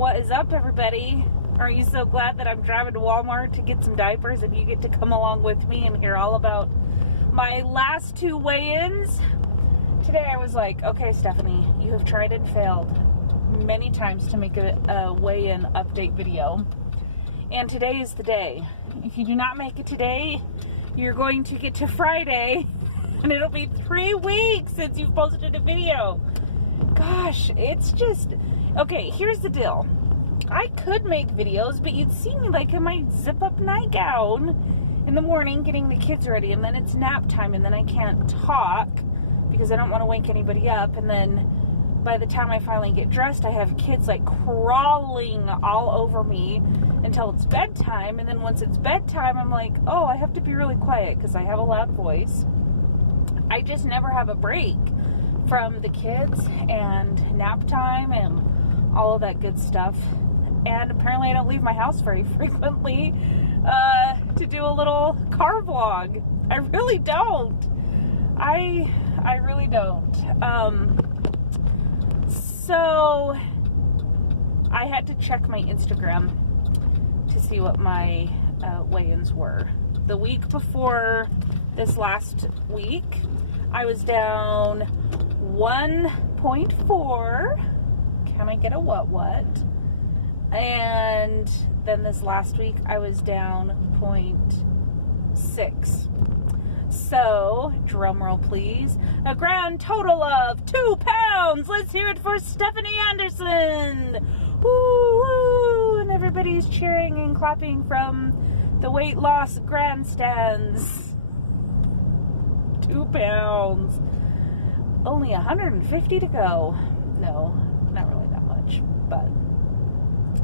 What is up, everybody? Are you so glad that I'm driving to Walmart to get some diapers and you get to come along with me and hear all about my last two weigh-ins? Today I was like, okay, Stephanie, you have tried and failed many times to make a weigh-in update video. And today is the day. If you do not make it today, you're going to get to Friday and it'll be 3 weeks since you've posted a video. Gosh, it's just... Okay, here's the deal. I could make videos, but you'd see me like in my zip-up nightgown in the morning getting the kids ready, and then it's nap time, and then I can't talk because I don't want to wake anybody up, and then by the time I finally get dressed, I have kids like crawling all over me until it's bedtime, and then once it's bedtime, I'm like, oh, I have to be really quiet because I have a loud voice. I just never have a break from the kids and nap time and all of that good stuff. And apparently I don't leave my house very frequently to do a little car vlog. I really don't. I really don't. So I had to check my Instagram to see what my weigh-ins were. The week before this last week, I was down 1.4. Can I get a what? And then this last week I was down 0.6. So, drum roll please, a grand total of 2 pounds. Let's hear it for Stephanie Anderson. Woo woo! And everybody's cheering and clapping from the weight loss grandstands. 2 pounds. Only 150 to go. No, not really that much, but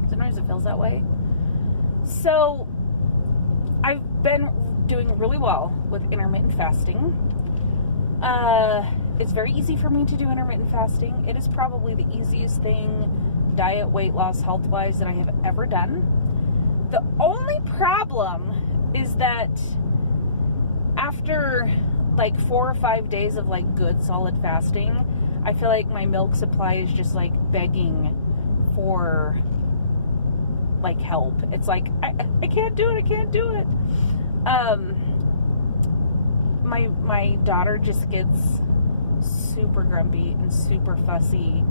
sometimes it feels that way. So I've been doing really well with intermittent fasting. It's very easy for me to do intermittent fasting. It is probably the easiest thing, diet, weight loss, health-wise, that I have ever done. The only problem is that after like 4 or 5 days of like good solid fasting, I feel like my milk supply is just like begging for like help. It's like I can't do it. My daughter just gets super grumpy and super fussy.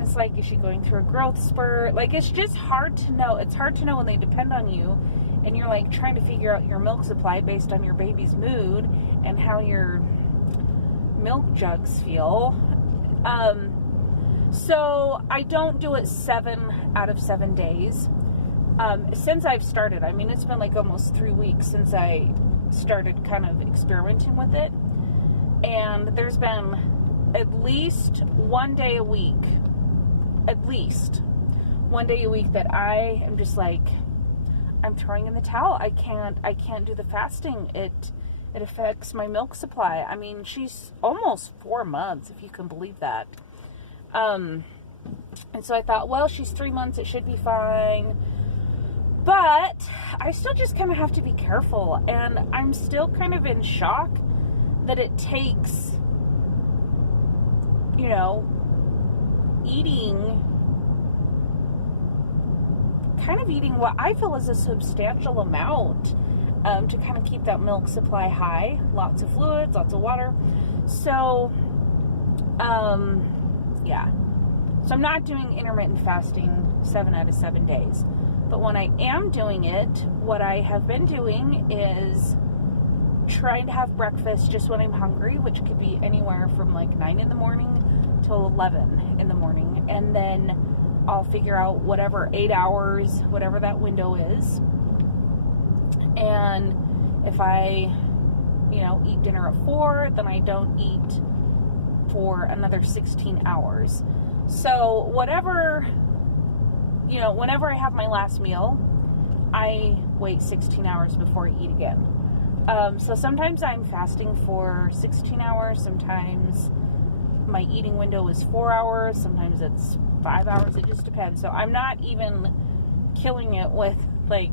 It's like, is she going through a growth spurt? Like, it's just hard to know. It's hard to know when they depend on you and you're like trying to figure out your milk supply based on your baby's mood and how your milk jugs feel. So I don't do it 7 out of 7 days. Since I've started, I mean, it's been like almost 3 weeks since I started kind of experimenting with it. And there's been at least 1 day a week, that I am just like, I'm throwing in the towel. I can't do the fasting. It affects my milk supply. I mean, she's almost 4 months, if you can believe that. And so I thought, well, she's 3 months. It should be fine. But I still just kind of have to be careful. And I'm still kind of in shock that it takes, you know, eating what I feel is a substantial amount to kind of keep that milk supply high. Lots of fluids, lots of water. So, yeah. So I'm not doing intermittent fasting 7 out of 7 days. But when I am doing it, what I have been doing is trying to have breakfast just when I'm hungry, which could be anywhere from like 9 in the morning till 11 in the morning. And then I'll figure out whatever 8 hours, whatever that window is. And if I, you know, eat dinner at 4, then I don't eat for another 16 hours. So whatever, you know, whenever I have my last meal, I wait 16 hours before I eat again. So sometimes I'm fasting for 16 hours. Sometimes my eating window is 4 hours. Sometimes it's 5 hours. It just depends. So I'm not even killing it with like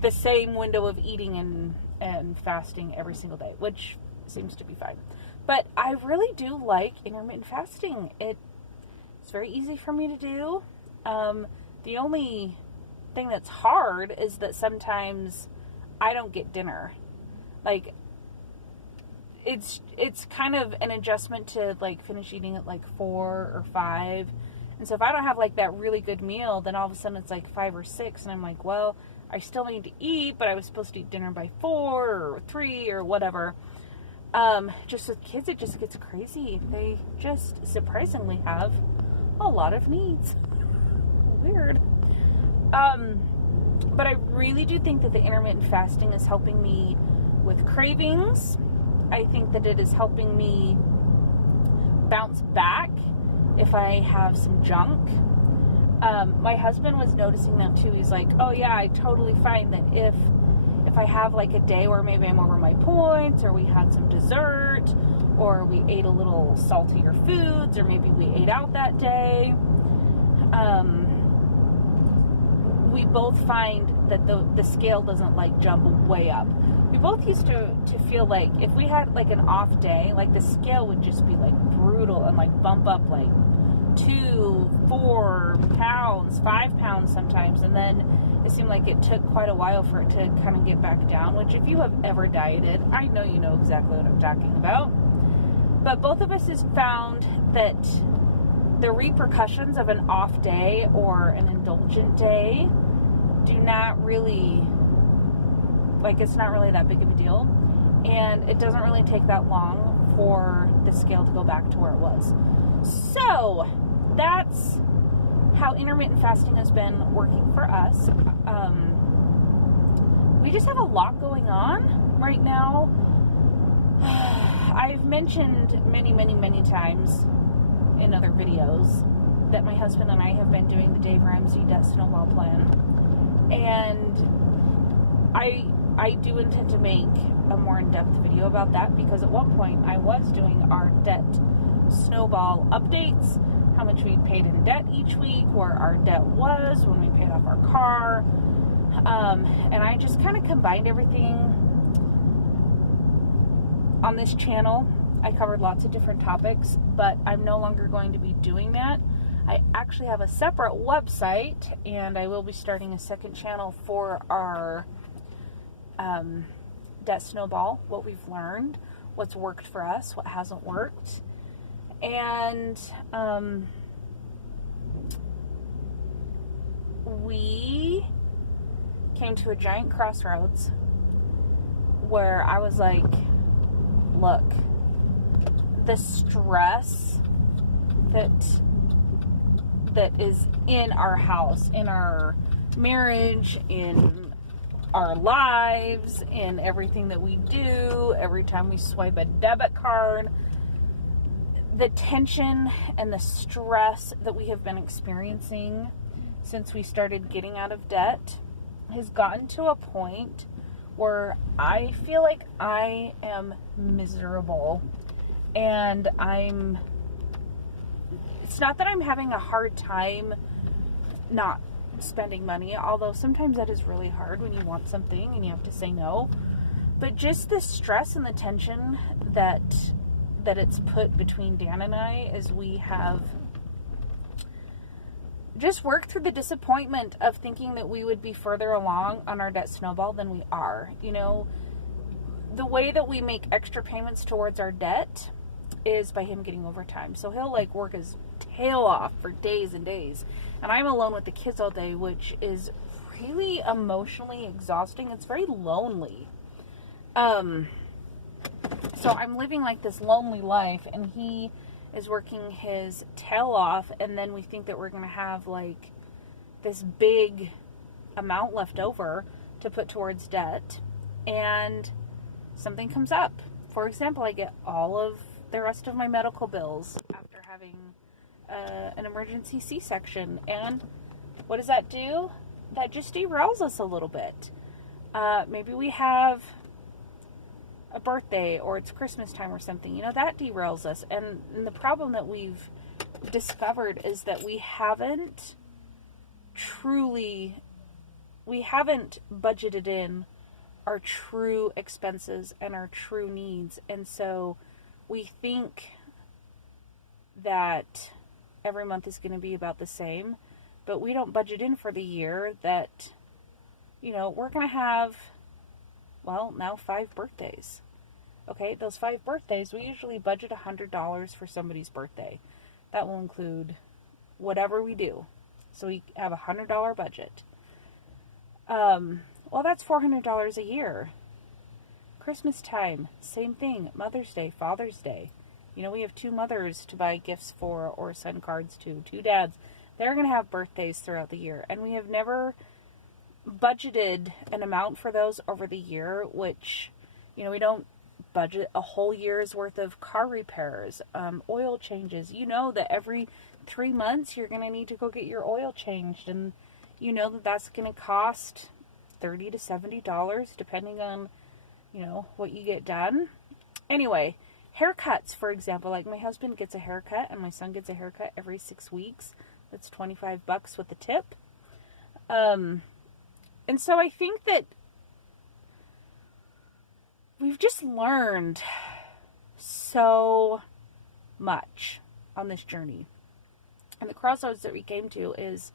the same window of eating and fasting every single day, which seems to be fine. But I really do like intermittent fasting. It's very easy for me to do. The only thing that's hard is that sometimes I don't get dinner. Like, it's kind of an adjustment to like finish eating at like 4 or 5. And so if I don't have like that really good meal, then all of a sudden it's like 5 or 6, and I'm like, well, I still need to eat, but I was supposed to eat dinner by 4 or 3 or whatever. Just with kids, it just gets crazy. They just surprisingly have a lot of needs. Weird. But I really do think that the intermittent fasting is helping me with cravings. I think that it is helping me bounce back if I have some junk. My husband was noticing that too. He's like, oh yeah, I totally find that if I have like a day where maybe I'm over my points, or we had some dessert, or we ate a little saltier foods, or maybe we ate out that day, we both find that the scale doesn't like jump way up. We both used to feel like if we had like an off day, like the scale would just be like brutal and like bump up like 2, 4 pounds, 5 pounds sometimes, and then it seemed like it took quite a while for it to kind of get back down, which if you have ever dieted, I know you know exactly what I'm talking about. But both of us has found that the repercussions of an off day or an indulgent day do not really, like, it's not really that big of a deal, and it doesn't really take that long for the scale to go back to where it was. So that's how intermittent fasting has been working for us. We just have a lot going on right now. I've mentioned many, many, many times in other videos that my husband and I have been doing the Dave Ramsey Debt Snowball Plan, and I do intend to make a more in-depth video about that, because at one point I was doing our debt snowball updates, how much we paid in debt each week, where our debt was when we paid off our car, and I just kind of combined everything on this channel. I covered lots of different topics, but I'm no longer going to be doing that. I actually have a separate website, and I will be starting a second channel for our debt snowball, what we've learned, what's worked for us, what hasn't worked. And we came to a giant crossroads where I was like, look, the stress that is in our house, in our marriage, in our lives, in everything that we do, every time we swipe a debit card, the tension and the stress that we have been experiencing since we started getting out of debt has gotten to a point where I feel like I am miserable, and it's not that I'm having a hard time not spending money, although sometimes that is really hard when you want something and you have to say no, but just the stress and the tension that it's put between Dan and I, as we have just worked through the disappointment of thinking that we would be further along on our debt snowball than we are. You know, the way that we make extra payments towards our debt is by him getting overtime. So he'll like work his tail off for days and days, and I'm alone with the kids all day, which is really emotionally exhausting. It's very lonely. So I'm living like this lonely life, and he is working his tail off, and then we think that we're going to have like this big amount left over to put towards debt, and something comes up. For example, I get all of the rest of my medical bills after having an emergency C-section, and what does that do? That just derails us a little bit. Maybe we have a birthday, or it's Christmas time or something, you know, that derails us. And the problem that we've discovered is that we haven't budgeted in our true expenses and our true needs. And so we think that every month is going to be about the same, but we don't budget in for the year that, we're going to have, well, now 5 birthdays. Okay, those 5 birthdays, we usually budget $100 for somebody's birthday. That will include whatever we do. So we have a $100 budget. Well, that's $400 a year. Christmas time, same thing. Mother's Day, Father's Day. We have 2 mothers to buy gifts for or send cards to. 2 dads. They're going to have birthdays throughout the year. And we have never budgeted an amount for those over the year, which, we don't budget a whole year's worth of car repairs, oil changes. That every 3 months you're going to need to go get your oil changed. And that's going to cost $30 to $70 depending on, what you get done. Anyway, haircuts, for example, like my husband gets a haircut and my son gets a haircut every 6 weeks. That's $25 with a tip. And so I think that we've just learned so much on this journey. And the crossroads that we came to is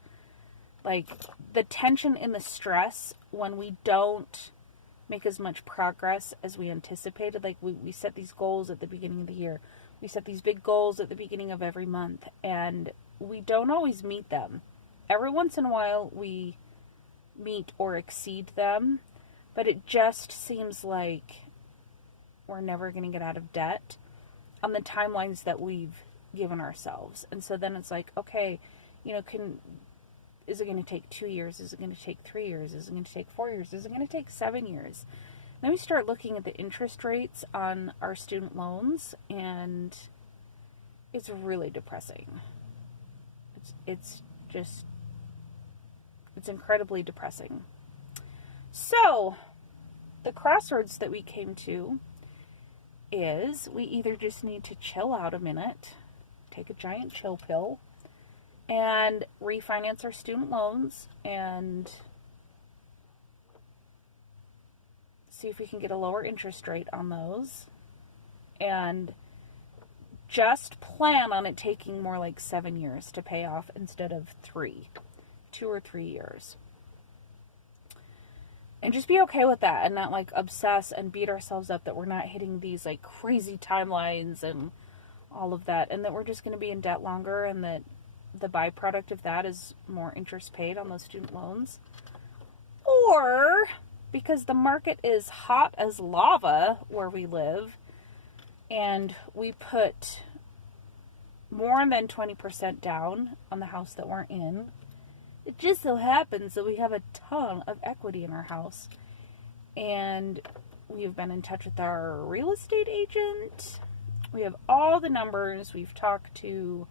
like the tension and the stress when we don't make as much progress as we anticipated. Like we set these goals at the beginning of the year. We set these big goals at the beginning of every month, and we don't always meet them. Every once in a while we meet or exceed them, but it just seems like we're never going to get out of debt on the timelines that we've given ourselves. And so then it's like, okay, is it going to take 2 years? Is it going to take 3 years? Is it going to take 4 years? Is it going to take 7 years? Then we start looking at the interest rates on our student loans, and it's really depressing. It's incredibly depressing. So the crossroads that we came to is we either just need to chill out a minute, take a giant chill pill, and refinance our student loans and see if we can get a lower interest rate on those, and just plan on it taking more like 7 years to pay off instead of 2 or 3 years. And just be okay with that and not like obsess and beat ourselves up that we're not hitting these like crazy timelines and all of that, and that we're just going to be in debt longer, and that the byproduct of that is more interest paid on those student loans. Or because the market is hot as lava where we live, and we put more than 20% down on the house that we're in, it just so happens that we have a ton of equity in our house. And we've been in touch with our real estate agent. We have all the numbers. We've talked to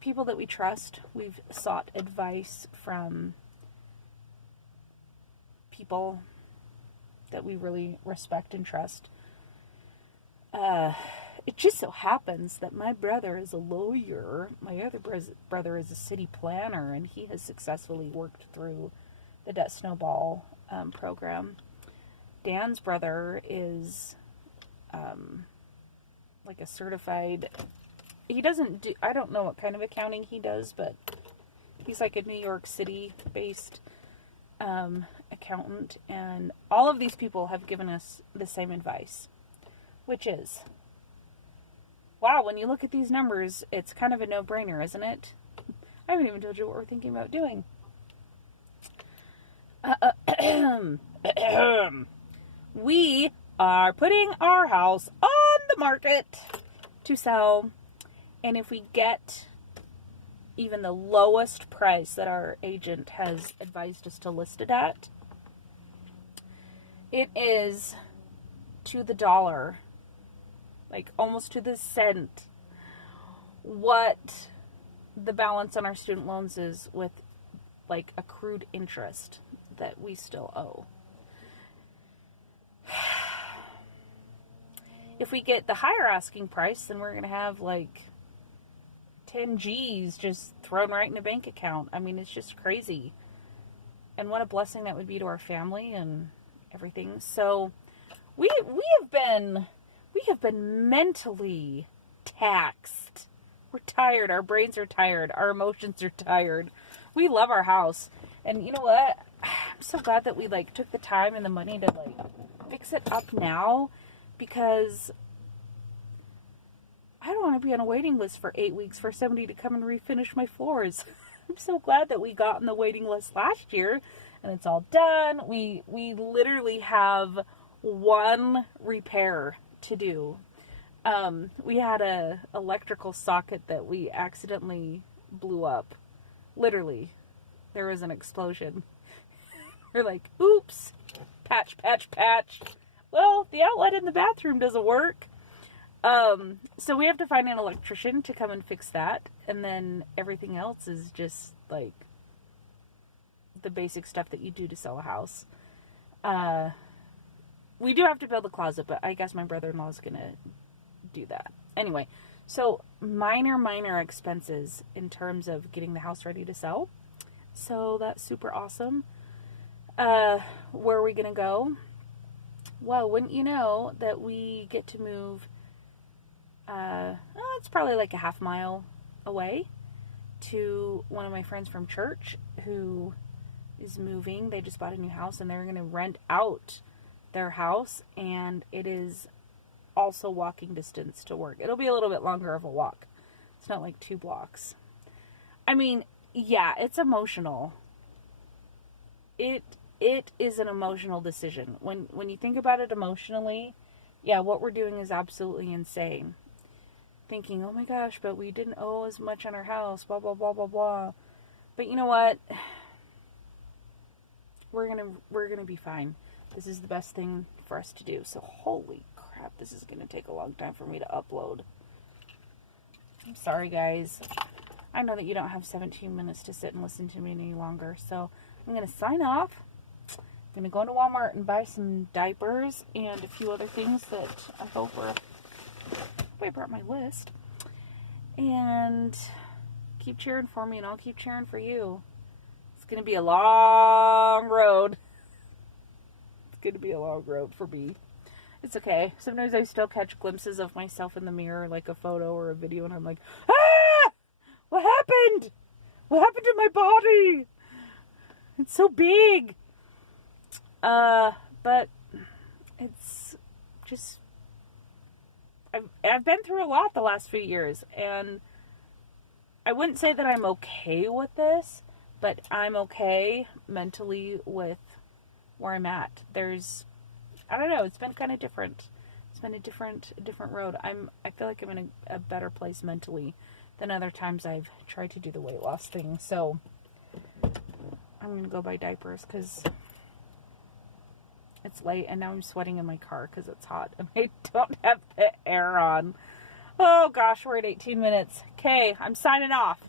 people that we trust. We've sought advice from people that we really respect and trust. It just so happens that my brother is a lawyer. My other brother is a city planner, and he has successfully worked through the Debt Snowball program. Dan's brother is like a certified, he doesn't do, I don't know what kind of accounting he does, but he's like a New York City based accountant, and all of these people have given us the same advice, which is, wow, when you look at these numbers, it's kind of a no-brainer, isn't it? I haven't even told you what we're thinking about doing. We are putting our house on the market to sell, and if we get even the lowest price that our agent has advised us to list it at, it is to the dollar, like almost to the cent, what the balance on our student loans is with like accrued interest that we still owe. If we get the higher asking price, then we're going to have like 10 G's just thrown right in a bank account. I mean, it's just crazy. And what a blessing that would be to our family and everything. So we have been mentally taxed We're tired. Our brains are tired. Our emotions are tired. We love our house. And you know what? I'm so glad that we like took the time and the money to like fix it up now, because I don't want to be on a waiting list for 8 weeks for somebody to come and refinish my floors. I'm so glad that we got on the waiting list last year and it's all done. We literally have one repair to do. We had a electrical socket that we accidentally blew up. Literally, there was an explosion. We're like, oops, patch, patch, patch. Well, the outlet in the bathroom doesn't work. So we have to find an electrician to come and fix that. And then everything else is just like the basic stuff that you do to sell a house. We do have to build a closet, but I guess my brother-in-law is going to do that. Anyway, so minor expenses in terms of getting the house ready to sell. So that's super awesome. Where are we going to go? Well, wouldn't you know that we get to move, it's probably like a half mile away, to one of my friends from church who is moving. They just bought a new house and they're going to rent out their house, and it is also walking distance to work. It'll be a little bit longer of a walk. It's not like 2 blocks. I mean, yeah, it's emotional. It is an emotional decision. When you think about it emotionally, yeah, what we're doing is absolutely insane. Thinking, oh my gosh, but we didn't owe as much on our house, blah, blah, blah, blah, blah. But you know what? We're gonna be fine. This is the best thing for us to do. So holy crap, this is gonna take a long time for me to upload. I'm sorry, guys. I know that you don't have 17 minutes to sit and listen to me any longer, so I'm gonna sign off. I'm gonna go into Walmart and buy some diapers and a few other things that I hope are... I brought my list. And keep cheering for me, and I'll keep cheering for you. It's gonna be a long road. It's gonna be a long road for me. It's okay. Sometimes I still catch glimpses of myself in the mirror, like a photo or a video, and I'm like, ah! What happened? What happened to my body? It's so big. But it's just, I've been through a lot the last few years, and I wouldn't say that I'm okay with this, but I'm okay mentally with where I'm at. I don't know, it's been kind of different. It's been a different road. I feel like I'm in a better place mentally than other times I've tried to do the weight loss thing. So I'm going to go buy diapers because it's late, and now I'm sweating in my car because it's hot and I don't have the air on. Oh gosh, we're at 18 minutes. Okay, I'm signing off.